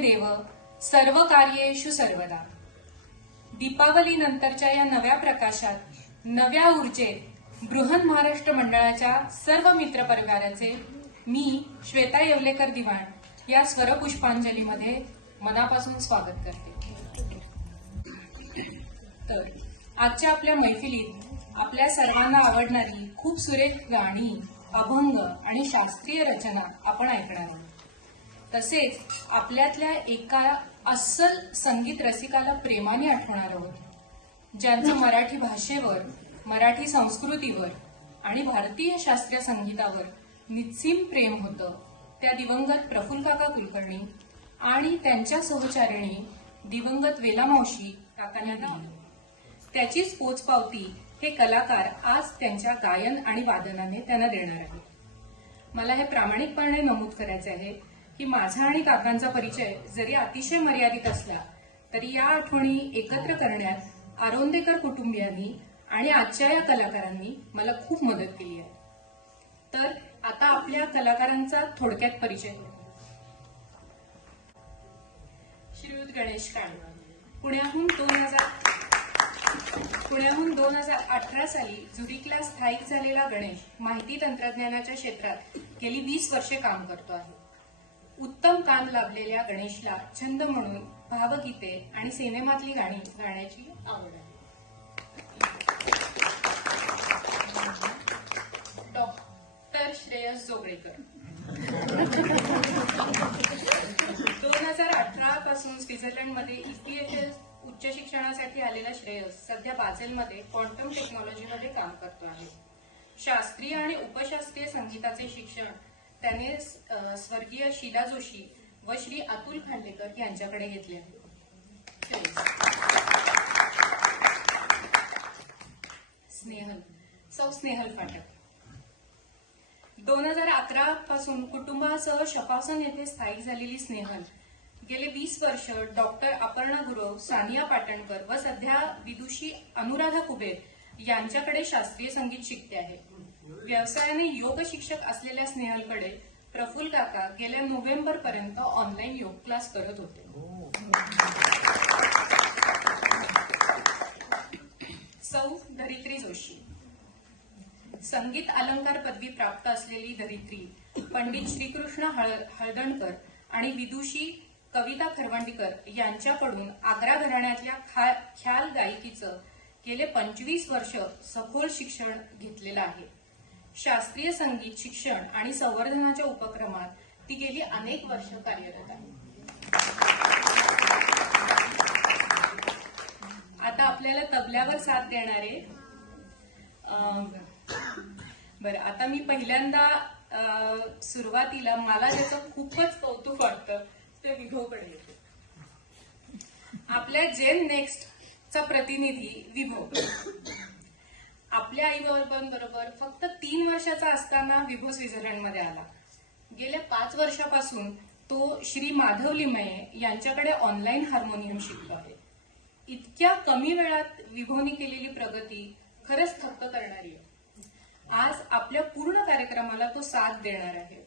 देव सर्व कार्येषु सर्वदा. दीपावली नंतरच्या या नव्या प्रकाशात नव्या ऊर्जेत बृहन महाराष्ट्र मंडळाच्या सर्व मित्र परिवाराचे मी श्वेता येवलेकर दिवाण या स्वरपुष्पांजलीमध्ये मनापासून स्वागत करते. तर आजच्या आपल्या मैफिलीत आपल्या सर्वांना आवडणारी खूप सुरेख गाणी, अभंग आणि शास्त्रीय रचना आपण ऐकणार आहोत. तसेच आपल्यातल्या एका अस्सल संगीत रसिकाला प्रेमाने आठवणार आहोत, ज्यांचं मराठी भाषेवर, मराठी संस्कृतीवर आणि भारतीय शास्त्रीय संगीतावर निस्सीम प्रेम होतं. त्या दिवंगत प्रफुल्लकाका कुलकर्णी आणि त्यांच्या सहचारिणी दिवंगत वेलामावशी काकांना दिली. त्याचीच पोचपावती हे कलाकार आज त्यांच्या गायन आणि वादनाने त्यांना देणार आहेत. मला हे प्रामाणिकपणे नमूद करायचे आहे की माझा आणि काकांचा परिचय जरी अतिशय मर्यादित असला तरी या आठवणी एकत्र करण्यात आरोंदेकर कुटुंबियांनी आणि आजच्या या कलाकारांनी मला खूप मदत केली आहे. तर आता आपल्या कलाकारांचा थोडक्यात परिचय करू. श्रीयुत गणेश काणे पुण्याहून 2018 साली झुरिकला स्थायिक झालेला गणेश माहिती तंत्रज्ञानाच्या क्षेत्रात गेली 20 वर्षे काम करतो आहे. उत्तम कान लाभलेल्या गणेशला छंद म्हणून भावगीते आणि सिनेमातली गाणी गाण्याची आवड आहे. डॉक्टर श्रेयस जोगळेकर 2018 पासून स्वित्झर्लंडमध्ये ETHS उच्च शिक्षणासाठी आलेला श्रेयस सध्या बाझेलमध्ये क्वांटम टेक्नॉलॉजीमध्ये काम करतो आहे. शास्त्रीय आणि उपशास्त्रीय संगीताचे शिक्षण त्याने स्वर्गीय शीला जोशी व श्री अतुल खांडेकर यांच्याकडे घेतले आहे. स्नेहल फाटक 2011 पासून कुटुंबासह शपासन येथे स्थायिक झालेली स्नेहल गेले 20 वर्ष डॉक्टर अपर्णा गुरव, सानिया पाटणकर व सध्या विदुषी अनुराधा कुबेर यांच्याकडे शास्त्रीय संगीत शिकते आहे. व्यवसायाने योग शिक्षक असलेल्या स्नेहलकडे प्रफुल्ल काका गेल्या नोव्हेंबर पर्यंत ऑनलाईन योग क्लास करत होते. सौ धरित्री जोशी संगीत अलंकार पदवी प्राप्त असलेली धरित्री पंडित श्रीकृष्ण हळदणकर आणि विदुषी कविता खरवंडीकर यांच्याकडून आग्रा घराण्यातल्या ख्याल गायकीचं गेले 25 वर्ष सखोल शिक्षण घेतलेलं आहे. शास्त्रीय संगीत शिक्षण आणि संवर्धनाच्या उपक्रमात ती गेली अनेक वर्ष कार्यरत आहे. आता आपल्याला तबल्यावर साथ देणारे आता मी पहिल्यांदा सुरुवातीला मला ज्याचं खूपच कौतुक वाटतं ते विभोकडे येते. आपल्या जेन नेक्स्टचा प्रतिनिधी विभो आपल्या आई बाबांबरोबर फक्त 3 वर्षाचा असताना विभो स्वित्झर्लंडमध्ये आला. गेल्या 5 वर्षापासून तो श्री माधव लिमये यांच्याकडे ऑनलाईन हार्मोनियम शिकतो आहे. इतक्या कमी वेळात विभोनी केलेली प्रगती खरंच थक्क करणारी आहे. आज आपल्या पूर्ण कार्यक्रमाला तो साथ देणार आहे.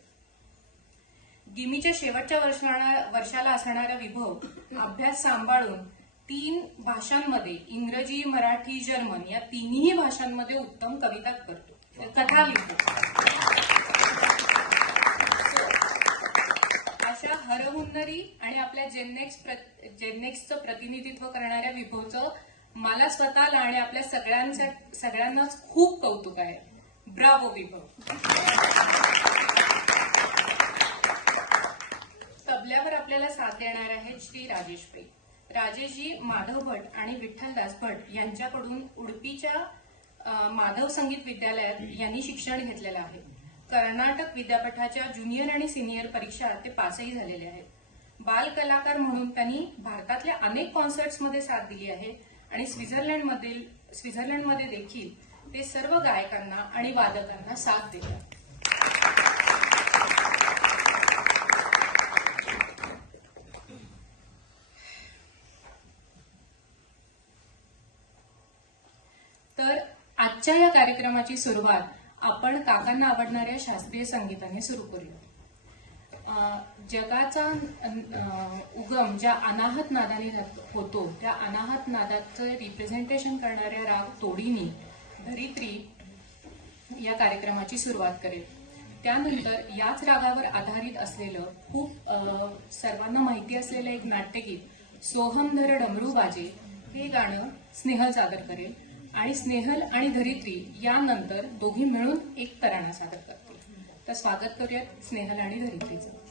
गिमीच्या शेवटच्या वर्षाला असणारा विभव अभ्यास सांभाळून 3 भाषांमध्ये इंग्रजी, मराठी, जर्मन या तिन्ही भाषांमध्ये उत्तम कविता करतो, कथा लिहितो. अशा हरहुन्नरी आणि आपल्या जेननेक्सचं प्रतिनिधित्व करणाऱ्या विभवचं मला स्वतःला आणि आपल्या सगळ्यांनाच खूप कौतुक आहे. ब्रावो विभव. तबल्यावर आपल्याला साथ देणार आहेत श्री राजेश पै. राजेशजी माधव भट आणि विठ्ठलदास भट यांच्याकडून उडुपीच्या माधव संगीत विद्यालयात यांनी शिक्षण घेतलेलं आहे. कर्नाटक विद्यापीठाच्या ज्युनियर आणि सिनियर परीक्षा ते पासही झालेले आहेत. बाल कलाकार म्हणून त्यांनी भारतातल्या अनेक कॉन्सर्ट्समध्ये साथ दिली आहे आणि स्वित्झर्लंडमध्ये देखील ते सर्व गायकांना आणि वादकांना साथ देतात. तर आजच्या या कार्यक्रमाची सुरुवात आपण काकांना आवडणाऱ्या शास्त्रीय संगीताने सुरू करूया. जगाचा उद्गम ज्या अनाहत नादाने होतो त्या अनाहत नादाचं रिप्रेझेंटेशन करणाऱ्या राग तोडीनी धरित्री या कार्यक्रमाची सुरुवात करेल. त्यानंतर याच रागावर आधारित असलेलं खूप सर्वांना माहिती असलेलं एक नाट्यगीत सोहमधर डमरू बाजे हे गाणं स्नेहल सादर करेल आणि स्नेहल आणि धरित्री यानंतर दोघी मिळून एक तराणा सादर करतील. तर स्वागत करूयात स्नेहल आणि धरित्रीचं.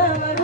ग